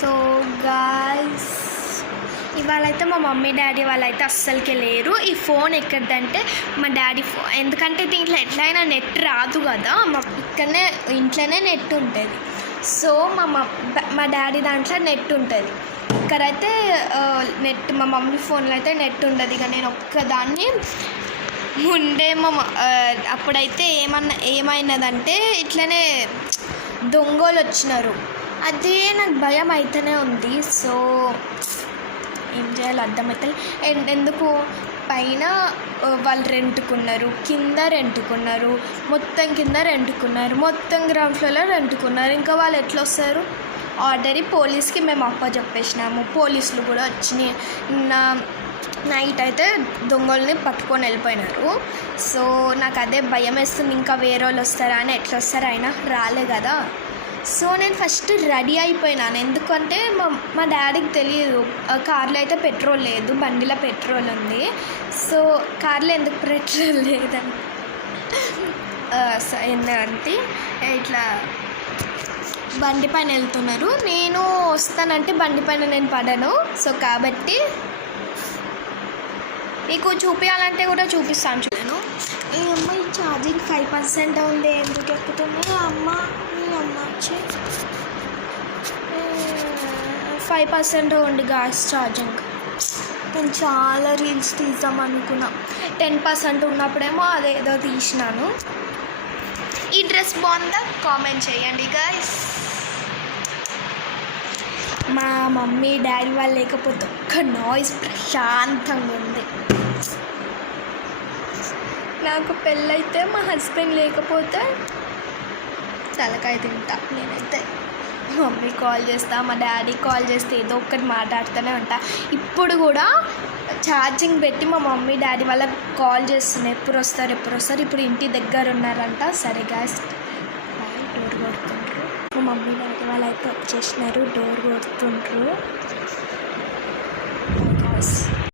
So guys, ఇవాళ అయితే మా మమ్మీ డాడీ వాళ్ళైతే అస్సలకే లేరు. ఈ ఫోన్ ఎక్కడిదంటే మా డాడీ ఫోన్, ఎందుకంటే దీంట్లో ఎట్లయినా నెట్ రాదు కదా, ఇక్కడనే ఇంట్లోనే నెట్ ఉంటుంది. సో మా డాడీ దాంట్లో నెట్ ఉంటుంది, ఇక్కడైతే నెట్ మా మమ్మీ ఫోన్లో అయితే నెట్ ఉండదు. ఇక నేను ఒక్కదాన్ని ముందేమో అప్పుడైతే ఏమైనదంటే ఇట్లనే దొంగలు వచ్చినారు, అదే నాకు భయం అయితేనే ఉంది. సో ఏం చేయాలో అర్థమవుతుంది. ఎందుకు పైన వాళ్ళు రెంటుకున్నారు, కింద రెంటుకున్నారు, మొత్తం కింద రెంటుకున్నారు, మొత్తం గ్రౌండ్ ఫ్లోర్లో రెంటుకున్నారు. ఇంకా వాళ్ళు ఎట్లా వస్తారు? ఆల్రెడీ పోలీస్కి మేము చెప్పేసినాము, పోలీసులు కూడా వచ్చినాయి. నైట్ అయితే దొంగల్ని పట్టుకొని వెళ్ళిపోయినారు. సో నాకు అదే భయం వేస్తుంది, ఇంకా వేరే వాళ్ళు వస్తారా అని. ఎట్లా వస్తారా, అయినా రాలే కదా. సో నేను ఫస్ట్ రెడీ అయిపోయినాను, ఎందుకంటే మా డాడీకి తెలియదు కార్లో అయితే పెట్రోల్ లేదు, బండిలో పెట్రోల్ ఉంది. సో కార్లో ఎందుకు పెట్రోల్ లేదని ఏంటంటే ఇట్లా బండి పైన వెళ్తున్నారు, నేను వస్తానంటే బండి పైన నేను పడను. సో కాబట్టి మీకు చూపించాలంటే కూడా చూపిస్తాను. చూడను ఈ అమ్మాయి ఛార్జింగ్ 5% ఉంది, ఎందుకు ఎక్కుతుంది అమ్మ వచ్చి 5% ఉంది గ్యాస్ ఛార్జింగ్. నేను చాలా రీల్స్ తీద్దాం అనుకున్నా, 10% ఉన్నప్పుడేమో అదేదో తీసినాను. ఈ డ్రెస్ బాగుందా కామెంట్ చేయండి గాయ్స్. మా మమ్మీ డాడీ వాళ్ళు లేకపోతే ఒక్క నాయిస్ ప్రశాంతంగా ఉంది. నాకు పెళ్ళైతే మా హస్బెండ్ లేకపోతే తలకాయ తింటా నేనైతే. మమ్మీ కాల్ చేస్తా, మా డాడీ కాల్ చేస్తే ఏదో ఒక్కటి మాట్లాడుతూనే ఉంటా. ఇప్పుడు కూడా ఛార్జింగ్ పెట్టి మా మమ్మీ డాడీ వాళ్ళకి కాల్ చేస్తున్నాయి, ఎప్పుడు వస్తారు. ఇప్పుడు ఇంటి దగ్గర ఉన్నారంట. సరే గ్యాస్ డోర్ కొడుతుండ్రు, మా మమ్మీ డాడీ వాళ్ళు అయితే వచ్చేసినారు, డోర్ కొడుతుండ్రు.